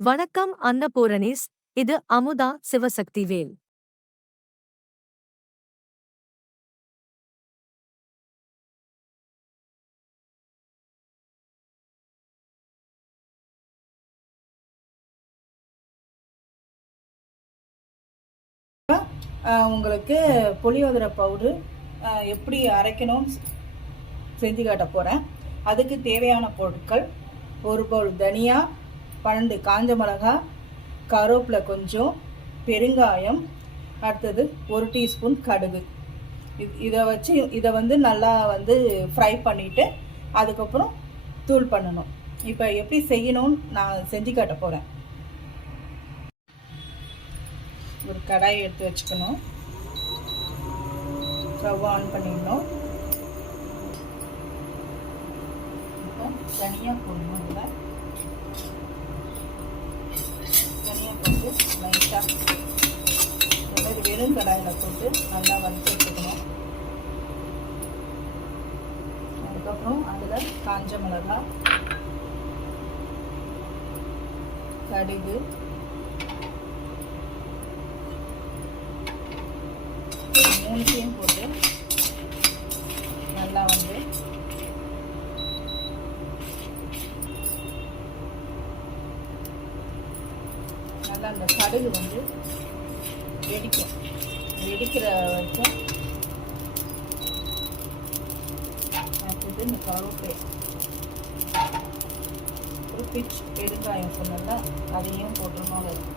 வணக்கம் அன்னபூரணிஸ், இது அமுதா சிவசக்திவேல். உங்களுக்கு புளியோதரை பவுடரு எப்படி அரைக்கணும்னு செஞ்சு காட்ட போகிறேன். அதுக்கு தேவையான பொருட்கள்: ஒரு பவுல் தனியா, 12 காஞ்ச மிளகா, கருவேப்பிலை கொஞ்சம், பெருங்காயம், அடுத்தது 1 டீஸ்பூன் கடுகு. இதை நல்லா ஃப்ரை பண்ணிவிட்டு அதுக்கப்புறம் தூள் பண்ணணும். இப்போ எப்படி செய்யணும்னு நான் செஞ்சு காட்ட போகிறேன். ஒரு கடாயை எடுத்து வச்சுக்கணும். ஸ்டவ் ஆன் பண்ணிடணும். இப்போ தனியாக போடணும். இதில் தனியாக போட்டு லைட்டாக இந்த மாதிரி வெறும் கடாயில் போட்டு நல்லா வறுத்து வச்சுக்கணும். அதுக்கப்புறம் அதில் காஞ்ச மிளகாய், கடுகு, மூணுத்தையும் போட்டு நல்லா அந்த கடுகு வெடிக்கும். வெடிக்கிற வரைக்கும் அடுத்தது இந்த கருவேப்பிலை, ஒரு பிச் பெருங்காயம் சொன்னல அதையும் போட்டுருணும்.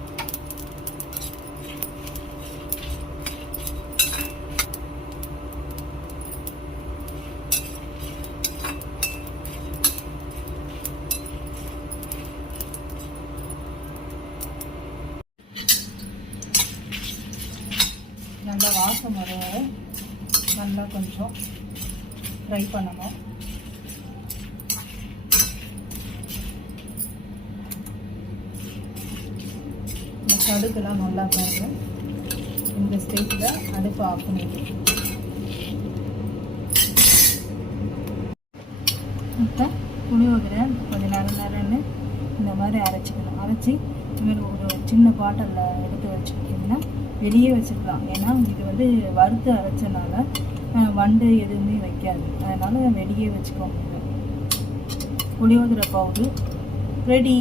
நல்லா வாசம் வர நல்லா கொஞ்சம் ஃப்ரை பண்ணணும். இந்த கடுகுலாம் நல்லா பாருங்க. இந்த ஸ்டேஜில் அடுப்பு ஆஃப் பண்ணிட்டு இப்போ புளியோதரை கொஞ்சம் நேரம்னு இந்த மாதிரி அரைச்சிக்கணும். அரைச்சி இதுமாரி ஒரு சின்ன பாட்டிலில் எடுத்து வச்சுக்கிட்டிங்கன்னா வெளியே வச்சுக்கலாம். ஏன்னா இது வறுத்து அரைச்சனால வண்டு எதுவுமே வைக்காது. அதனால் வெளியே வச்சுக்கோங்க. புளியோதரை பவுடர் ரெடி.